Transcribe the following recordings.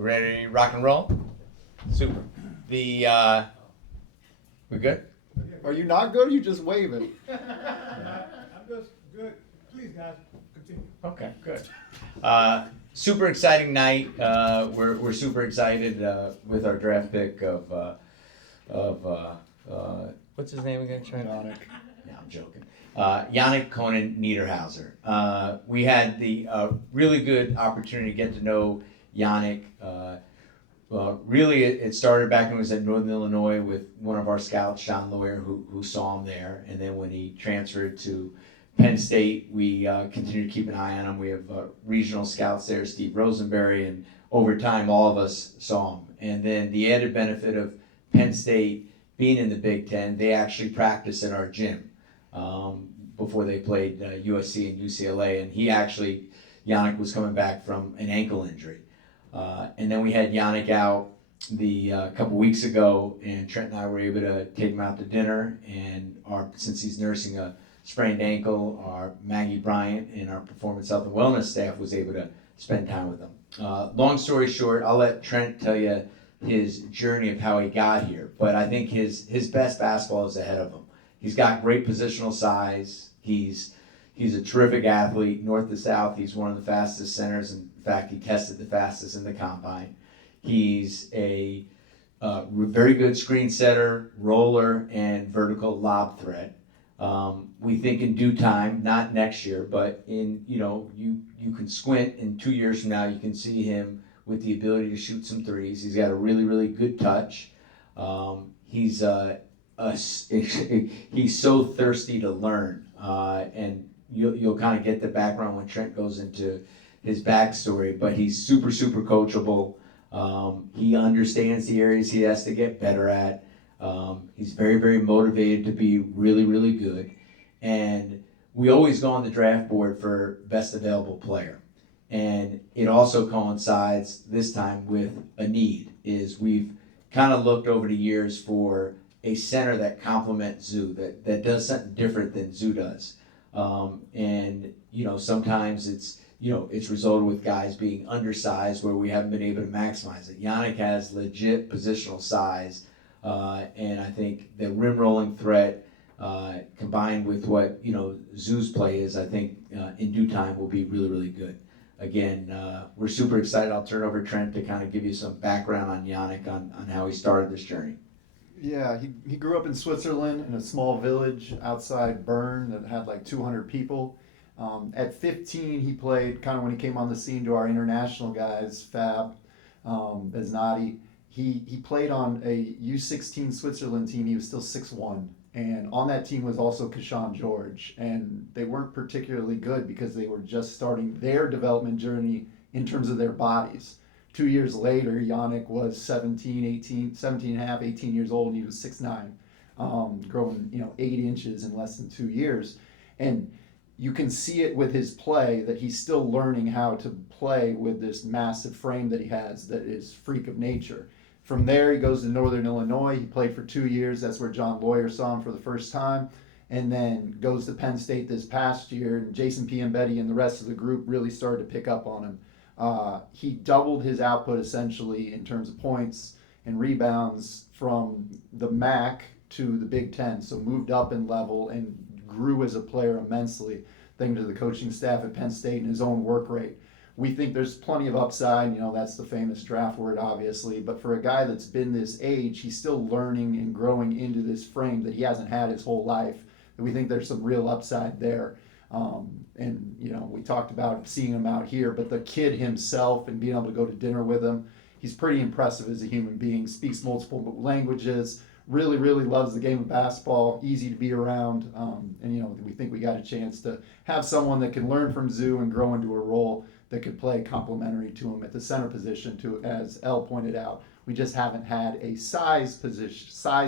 We're ready to rock and roll? Super. We good? Are you not good? Or you just waving? I'm just good. Please, guys, continue. Okay, good. Super exciting night. We're super excited with our draft pick of what's his name again, Trent? Yannick. Yeah, I'm joking. Yannick Conan Niederhauser. We had the really good opportunity to get to know Yannick. Really, it started back when he was at Northern Illinois with one of our scouts, Sean Lawyer, who saw him there. And then when he transferred to Penn State, we continue to keep an eye on him. We have regional scouts there, Steve Rosenberry, and over time, all of us saw him. And then the added benefit of Penn State being in the Big Ten, they actually practiced in our gym before they played USC and UCLA. And Yannick was coming back from an ankle injury. And then we had Yannick out the couple weeks ago, and Trent and I were able to take him out to dinner. And since he's nursing a sprained ankle, our Maggie Bryant and our performance health and wellness staff was able to spend time with him. Long story short, I'll let Trent tell you his journey of how he got here, but I think his best basketball is ahead of him. He's got great positional size. He's a terrific athlete, north to south. He's one of the fastest centers. In fact, he tested the fastest in the combine. He's a very good screen setter, roller, and vertical lob threat. We think in due time, not next year, but you can squint in 2 years from now, you can see him with the ability to shoot some threes. He's got a really, really good touch. He's so thirsty to learn, and you'll kind of get the background when Trent goes into his backstory, but he's super, super coachable. He understands the areas he has to get better at. He's very, very motivated to be really, really good. And we always go on the draft board for best available player. And it also coincides this time with a need, is we've kind of looked over the years for a center that complements Zoo, that does something different than Zoo does. And sometimes it's resulted with guys being undersized where we haven't been able to maximize it. Yannick has legit positional size, and I think the rim rolling threat combined with what Zoo's play is, I think in due time will be really, really good. Again, we're super excited. I'll turn it over to Trent to kind of give you some background on Yannick on how he started this journey. Yeah, he grew up in Switzerland in a small village outside Bern that had like 200 people. At 15, he played kind of when he came on the scene to our international guys, Fab, Beznati. He played on a U16 Switzerland team. He was still 6'1". And on that team was also Kashawn George. And they weren't particularly good because they were just starting their development journey in terms of their bodies. 2 years later, Yannick was 17 and a half, 18 years old, and he was 6'9", growing 8 inches in less than 2 years. And you can see it with his play that he's still learning how to play with this massive frame that he has that is freak of nature. From there, he goes to Northern Illinois. He played for 2 years. That's where John Lawyer saw him for the first time. And then goes to Penn State this past year. And Jason Piambetti and the rest of the group really started to pick up on him. He doubled his output essentially in terms of points and rebounds from the MAC to the Big Ten. So moved up in level and grew as a player immensely, thanks to the coaching staff at Penn State and his own work rate. We think there's plenty of upside. That's the famous draft word, obviously. But for a guy that's been this age, he's still learning and growing into this frame that he hasn't had his whole life. And we think there's some real upside there. We talked about seeing him out here, but the kid himself and being able to go to dinner with him, he's pretty impressive as a human being, speaks multiple languages, really, really loves the game of basketball, easy to be around. We think we got a chance to have someone that can learn from Zoo and grow into a role that could play complementary to him at the center position too, as Elle pointed out. We just haven't had a size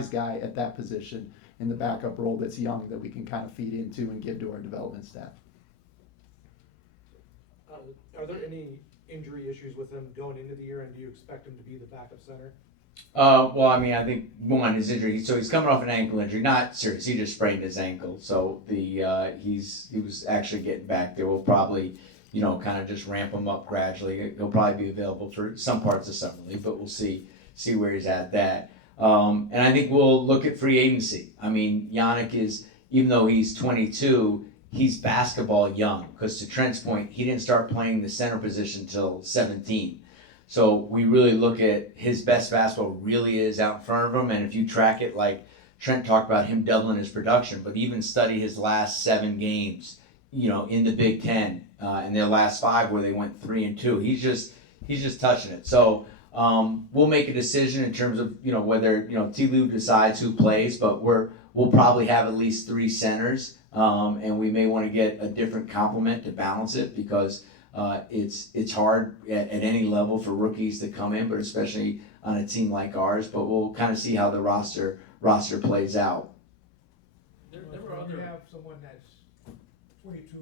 guy at that position in the backup role that's young that we can kind of feed into and give to our development staff. Are there any injury issues with him going into the year, and do you expect him to be the backup center? I think one, his injury. So he's coming off an ankle injury, not serious. He just sprained his ankle. So he was actually getting back there. We'll probably kind of just ramp him up gradually. He'll probably be available for some parts of summer league, but we'll see where he's at that. And I think we'll look at free agency. I mean, Yannick is, even though he's 22, he's basketball young. Because to Trent's point, he didn't start playing the center position until 17. So we really look at his best basketball really is out in front of him. And if you track it, like Trent talked about him doubling his production, but even study his last 7 games, in the Big Ten, in their last 5 where they went 3-2. He's just touching it. So we'll make a decision in terms of whether T. Lou decides who plays, but we'll probably have at least 3 centers, and we may want to get a different complement to balance it because it's hard at any level for rookies to come in, but especially on a team like ours. But we'll kind of see how the roster plays out. You have someone that's 22,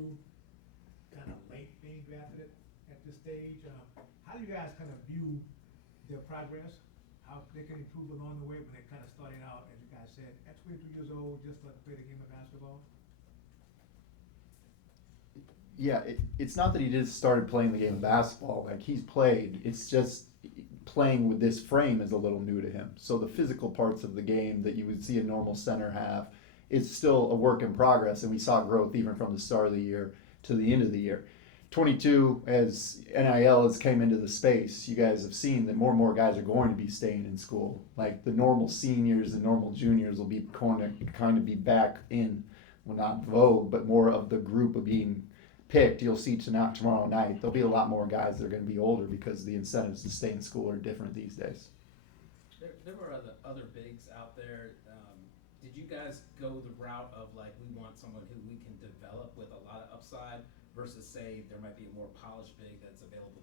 kind of late being drafted at this stage. How do you guys kind of view their progress? How they can improve along the way when they're kind of starting out, as you guys said, at 22 years old, just like to play the game of basketball? Yeah, it's not that he just started playing the game of basketball. Like, he's played. It's just playing with this frame is a little new to him. So the physical parts of the game that you would see a normal center have, it's still a work in progress, and we saw growth even from the start of the year to the end of the year. 22, as NIL has came into the space, you guys have seen that more and more guys are going to be staying in school. Like the normal seniors, the normal juniors will be kind of be back in, well, not vogue, but more of the group of being picked. You'll see tomorrow night, there'll be a lot more guys that are going to be older because the incentives to stay in school are different these days. There were other bigs out there. Did you guys go the route of like, we want someone who we can develop with a lot of upside versus say there might be a more polished big that's available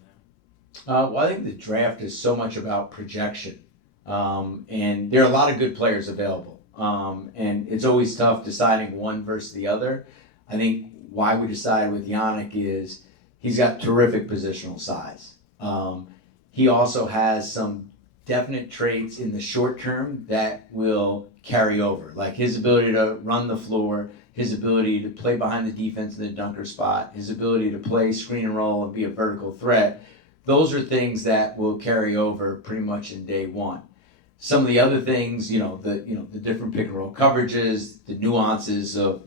now? Well, I think the draft is so much about projection, and there are a lot of good players available, and it's always tough deciding one versus the other. I think why we decided with Yannick is he's got terrific positional size. He also has some definite traits in the short term that will carry over, like his ability to run the floor, his ability to play behind the defense in the dunker spot, his ability to play screen and roll and be a vertical threat. Those are things that will carry over pretty much in day one. Some of the other things, the different pick and roll coverages, the nuances of,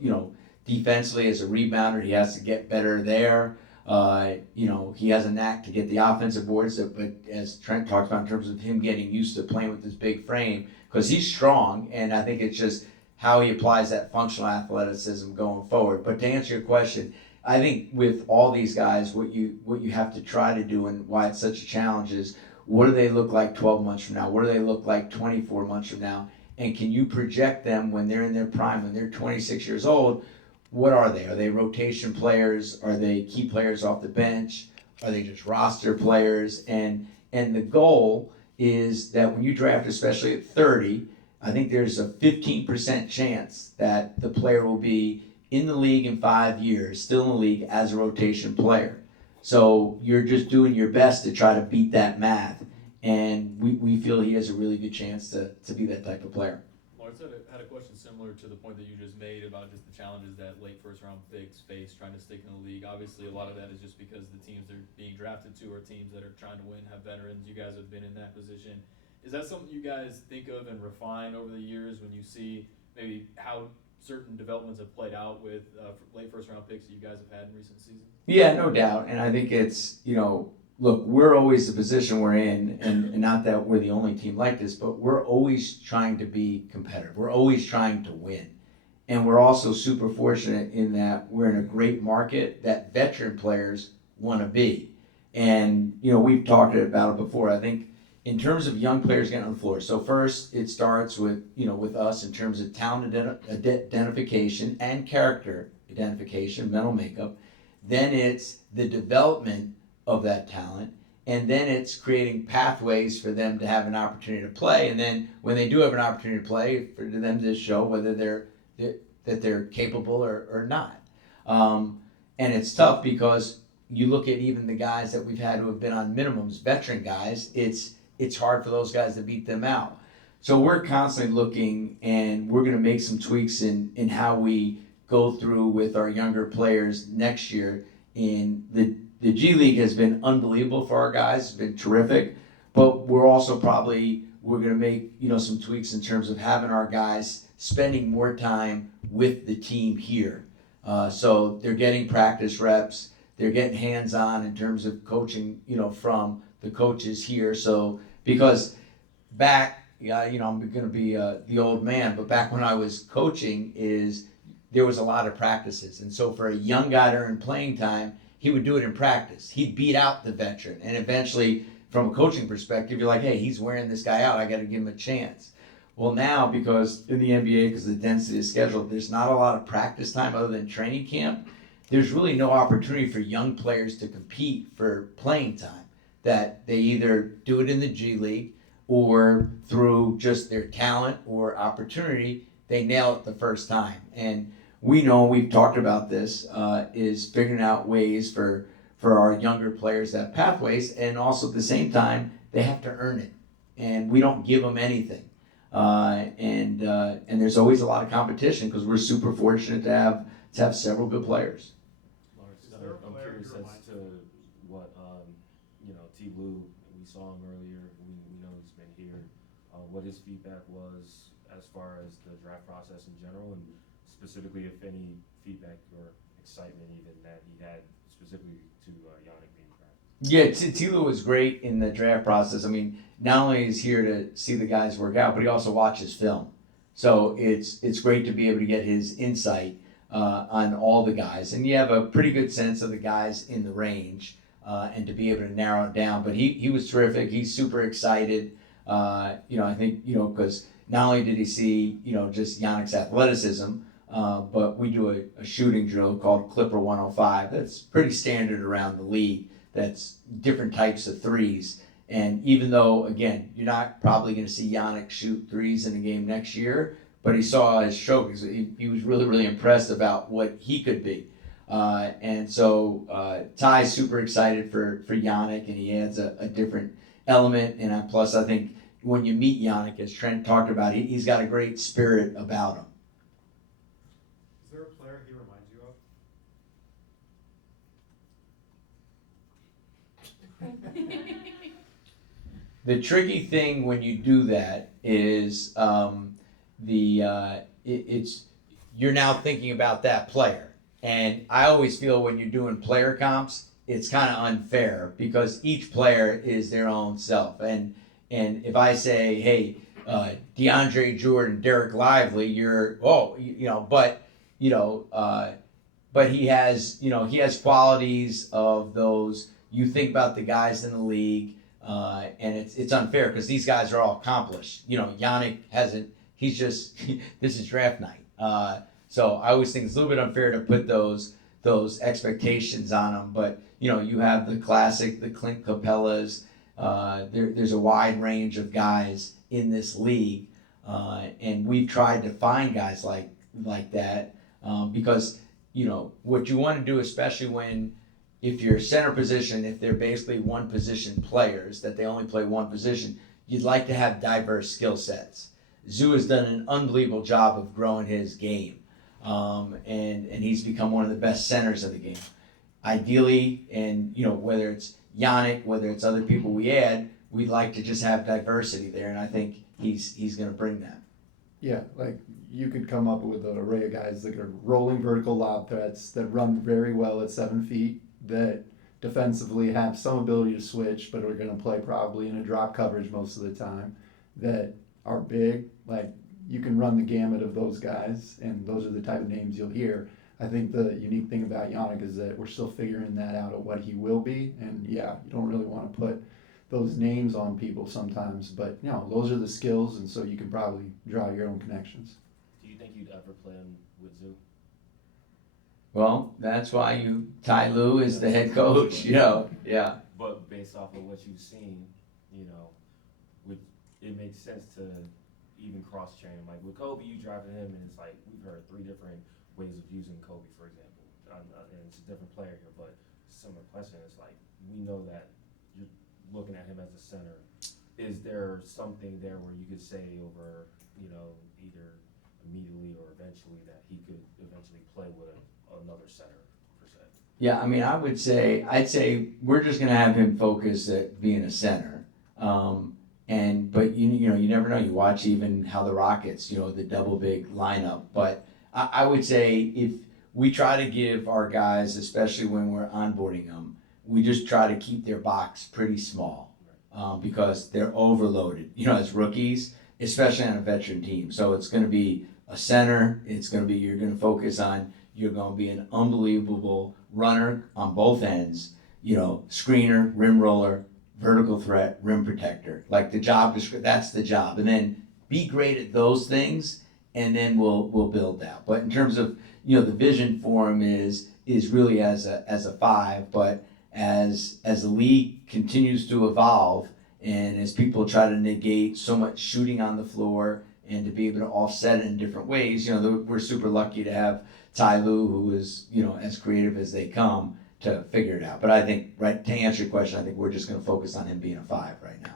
defensively as a rebounder, he has to get better there. He has a knack to get the offensive boards, but as Trent talked about in terms of him getting used to playing with this big frame, because he's strong, and I think it's just how he applies that functional athleticism going forward. But to answer your question, I think with all these guys, what you have to try to do and why it's such a challenge is what do they look like 12 months from now? What do they look like 24 months from now? And can you project them when they're in their prime, when they're 26 years old? What are they? Are they rotation players? Are they key players off the bench? Are they just roster players? And the goal is that when you draft, especially at 30, I think there's a 15% chance that the player will be in the league in 5 years, still in the league as a rotation player. So you're just doing your best to try to beat that math. And we feel he has a really good chance to be that type of player. Lawrence had a question similar to the point that you just made about just the challenges that late first round picks face trying to stick in the league. Obviously, a lot of that is just because the teams they're being drafted to are teams that are trying to win, have veterans. You guys have been in that position. Is that something you guys think of and refine over the years when you see maybe how certain developments have played out with late first round picks that you guys have had in recent seasons? Yeah, no doubt. And I think it's, look, we're always the position we're in, and not that we're the only team like this, but we're always trying to be competitive. We're always trying to win. And we're also super fortunate in that we're in a great market that veteran players want to be. And, we've talked about it before. I think in terms of young players getting on the floor, so first it starts with, with us in terms of talent identification and character identification, mental makeup. Then it's the development of that talent, and then it's creating pathways for them to have an opportunity to play, and then when they do have an opportunity to play, for them to show whether they're capable or not. And it's tough because you look at even the guys that we've had who have been on minimums, veteran guys, it's hard for those guys to beat them out. So we're constantly looking, and we're going to make some tweaks in how we go through with our younger players next year in the G League has been unbelievable for our guys. It's been terrific, but we're gonna make some tweaks in terms of having our guys spending more time with the team here. So they're getting practice reps. They're getting hands-on in terms of coaching, from the coaches here. So because back, yeah, I'm going to be the old man, but back when I was coaching, there was a lot of practices, and so for a young guy to earn playing time, he would do it in practice. He'd beat out the veteran, and eventually, from a coaching perspective, you're like, hey, he's wearing this guy out. I got to give him a chance. Well, now because in the NBA, because the density of schedule, there's not a lot of practice time other than training camp. There's really no opportunity for young players to compete for playing time. That they either do it in the G League or through just their talent or opportunity, they nail it the first time. And we know, we've talked about this, is figuring out ways for our younger players to have pathways, and also at the same time, they have to earn it. And we don't give them anything. And there's always a lot of competition because we're super fortunate to have several good players. Lawrence, Is there a I'm player curious who as reminds to what, T. Lou, we saw him earlier, we know he's been here, what his feedback was as far as the draft process in general, and specifically if any feedback or excitement even that he had specifically to Yannick being drafted. Yeah, Tilo was great in the draft process. I mean, not only is he here to see the guys work out, but he also watches film. So it's great to be able to get his insight on all the guys, and you have a pretty good sense of the guys in the range, and to be able to narrow it down. But he was terrific. He's super excited. I think because not only did he see just Yannick's athleticism, but we do a shooting drill called Clipper 105. That's pretty standard around the league. That's different types of threes. And even though, again, you're not probably going to see Yannick shoot threes in a game next year, but he saw his stroke. He was really, really impressed about what he could be. And so Ty's super excited for Yannick, and he adds a different element. And plus, I think when you meet Yannick, as Trent talked about, he's got a great spirit about him. Is there a player he reminds you of? The tricky thing when you do that is it's you're now thinking about that player, and I always feel when you're doing player comps, it's kind of unfair because each player is their own self, and if I say, hey, DeAndre Jordan, Derek Lively, but he has qualities of those. You think about the guys in the league, and it's unfair because these guys are all accomplished. Yannick hasn't. He's just this is draft night. So I always think it's a little bit unfair to put those expectations on him. But you have the classic, the Clint Capellas. There's a wide range of guys in this league, and we've tried to find guys like that because what you want to do, especially if you're center position, if they're basically one position players, that they only play one position, you'd like to have diverse skill sets. Zoo has done an unbelievable job of growing his game, and he's become one of the best centers of the game. Ideally, and whether it's Yannick, whether it's other people we add, we'd like to just have diversity there, and I think he's going to bring that. Yeah, like you could come up with an array of guys that are rolling vertical lob threats that run very well at 7 feet, that defensively have some ability to switch, but are going to play probably in a drop coverage most of the time, that are big. Like you can run the gamut of those guys, and those are the type of names you'll hear. I think the unique thing about Yannick is that we're still figuring that out of what he will be, and yeah, you don't really want to put those names on people sometimes, but those are the skills, and so you can probably draw your own connections. Do you think you'd ever play him with Zoo? Well, that's why Ty Lue is the head coach. Yeah. But based off of what you've seen, would it make sense to even cross-train him? Like with Kobe, you drafted him, and it's like we've heard 3 different ways of using Kobe, for example, and it's a different player here, but similar question. It's like we know that you're looking at him as a center. Is there something there where you could say over, either immediately or eventually that he could eventually play with another center per se? Yeah, I mean, I'd say we're just gonna have him focus at being a center. But you know, you never know. You watch even how the Rockets, you know, the double big lineup. But I would say if we try to give our guys, especially when we're onboarding them, we just try to keep their box pretty small, because they're overloaded, you know, as rookies, especially on a veteran team. So it's gonna be a center. You're gonna focus on, you're gonna be an unbelievable runner on both ends, you know, screener, rim roller, vertical threat, rim protector. Like the job description, that's the job. And then be great at those things, and then we'll build out. But in terms of, you know, the vision for him is really as a five, but as the league continues to evolve, and as people try to negate so much shooting on the floor and to be able to offset it in different ways, you know, we're super lucky to have Ty Lue, who is, you know, as creative as they come, to figure it out. But I think, right, to answer your question, I think we're just going to focus on him being a five right now.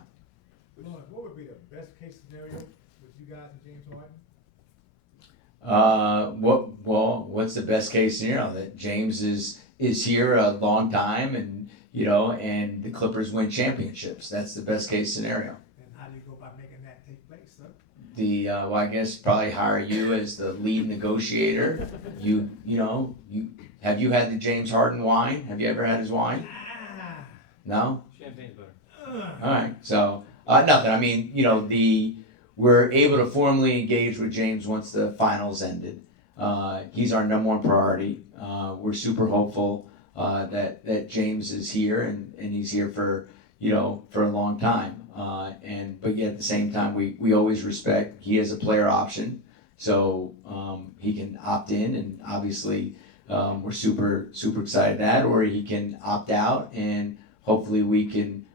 What would be the best case scenario with you guys and James Harden? What's the best case scenario? That James is here a long time, and you know, and the Clippers win championships. That's the best case scenario. And how do you go about making that take place, sir? Well, I guess probably hire you as the lead negotiator. You have you had the James Harden wine? Have you ever had his wine? No? Champagne's better. All right. So, nothing. I mean, you know, we're able to formally engage with James once the finals ended. He's our number one priority. We're super hopeful that James is here, and he's here for, you know, for a long time. But yet at the same time, we always respect he has a player option, so he can opt in, and obviously we're super excited that, or he can opt out, and hopefully we can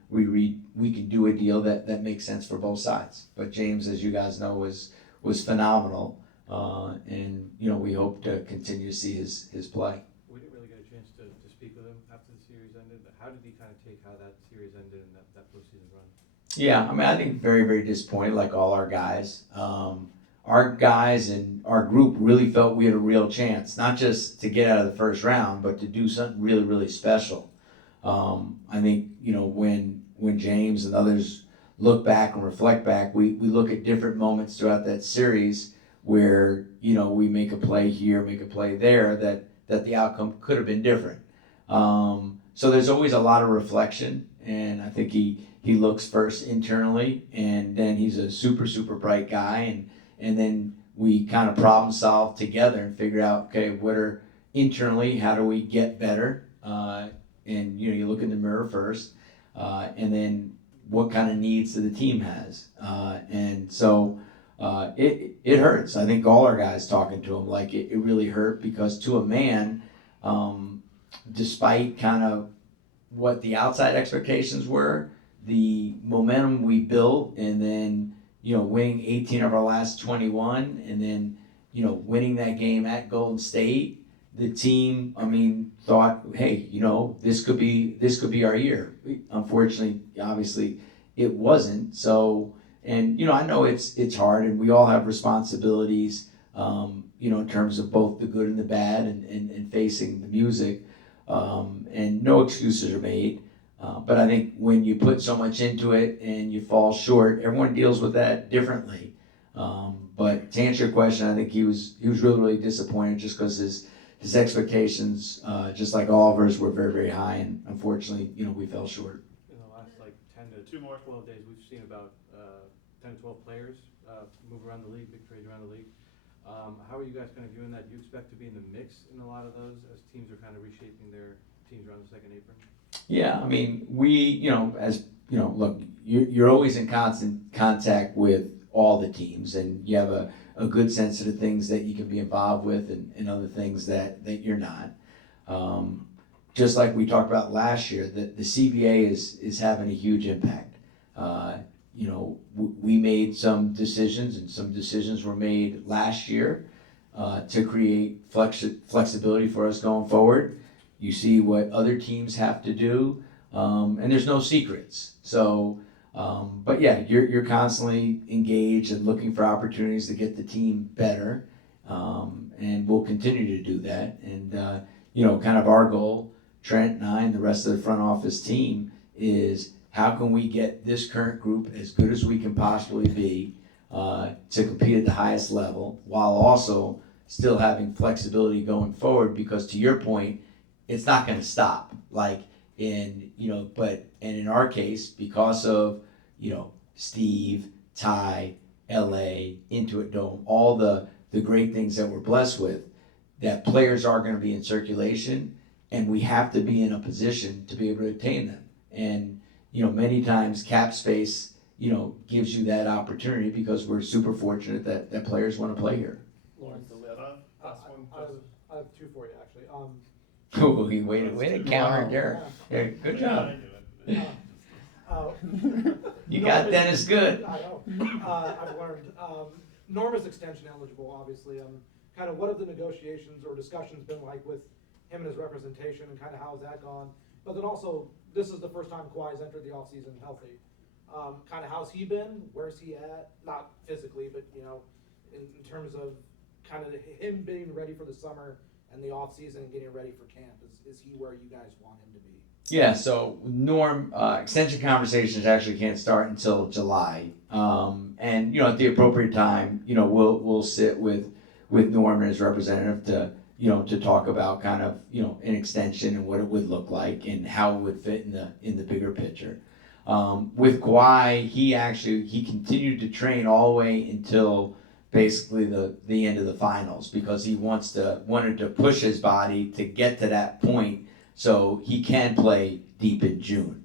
do a deal that makes sense for both sides. But James, as you guys know, was phenomenal, and you know, we hope to continue to see his play. We didn't really get a chance to speak with him after the series ended, but how did he kind of take how that series ended and that postseason run? Yeah, I mean, I think very disappointed, like all our guys. Our guys and our group really felt we had a real chance, not just to get out of the first round, but to do something really special. I think, you know, when James and others look back and reflect back, we look at different moments throughout that series where, you know, we make a play here, make a play there, that the outcome could have been different. So there's always a lot of reflection, and I think he looks first internally, and then he's a super bright guy, and then we kind of problem solve together and figure out, okay, what are internally, how do we get better? And you know, you look in the mirror first, and then what kind of needs the team has. And so it hurts. I think all our guys talking to him, like it really hurt, because to a man, despite kind of what the outside expectations were, the momentum we built, and then, you know, winning 18 of our last 21, and then, you know, winning that game at Golden State, the team, I mean, thought, hey, you know, this could be our year. Unfortunately, obviously, it wasn't. So, and you know, I know it's hard, and we all have responsibilities, you know, in terms of both the good and the bad, and facing the music, and no excuses are made. But I think when you put so much into it and you fall short, everyone deals with that differently. But to answer your question, I think he was really disappointed, just because his expectations, just like all of ours, were very high, and unfortunately, you know, we fell short. In the last like 10 to 12 days, we've seen about 10 to 12 players move around the league, big trades around the league. How are you guys kind of viewing that? Do you expect to be in the mix in a lot of those as teams are kind of reshaping their teams around the second apron? Yeah, I mean, you know, as you know, look, you're always in constant contact with all the teams, and you have a good sense of the things that you can be involved with, and other things that you're not. Just like we talked about last year, the CBA is having a huge impact. You know, we made some decisions, and some decisions were made last year to create flexibility for us going forward. You see what other teams have to do, and there's no secrets. So, but yeah, you're constantly engaged and looking for opportunities to get the team better, and we'll continue to do that. And you know, kind of our goal Trent and I and the rest of the front office team is how can we get this current group as good as we can possibly be to compete at the highest level while also still having flexibility going forward, because to your point, it's not going to stop. Like in, and in our case, because of, Steve, Ty, LA, Intuit Dome, all the great things that we're blessed with, that players are going to be in circulation, and we have to be in a position to be able to attain them. And, many times cap space, gives you that opportunity because we're super fortunate that players want to play here. Lawrence, the last one. I have two for you, actually. Oh, he way to counter Derek. Yeah, good job. You got Dennis good. I know. I've learned. Norm is extension eligible, obviously. Kind of what have the negotiations or discussions been like with him and his representation, and kind of how has that gone? But then also, this is the first time Kawhi's entered the offseason healthy. Kind of how's he been? Where's he at? Not physically, but in terms of kind of him being ready for the summer and the offseason and getting ready for camp. Is he where you guys want him to be? Yeah, so Norm, extension conversations actually can't start until July. And, at the appropriate time, we'll sit with Norm and his representative to talk about kind of, an extension and what it would look like and how it would fit in the bigger picture. With Kawhi, he continued to train all the way until basically the end of the finals, because he wanted to push his body to get to that point so he can play deep in June.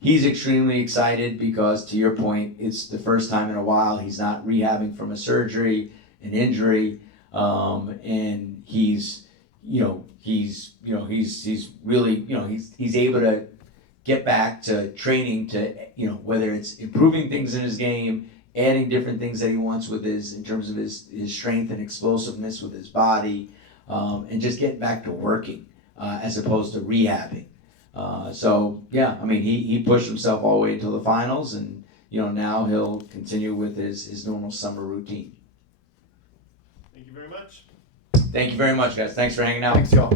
He's extremely excited because, to your point, it's the first time in a while he's not rehabbing from a surgery, an injury, and he's really, he's able to get back to training to, whether it's improving things in his game, adding different things that he wants with in terms of his strength and explosiveness with his body, and just getting back to working as opposed to rehabbing. So yeah, I mean, he pushed himself all the way until the finals, and now he'll continue with his normal summer routine. Thank you very much. Thank you very much, guys. Thanks for hanging out. Thanks, y'all.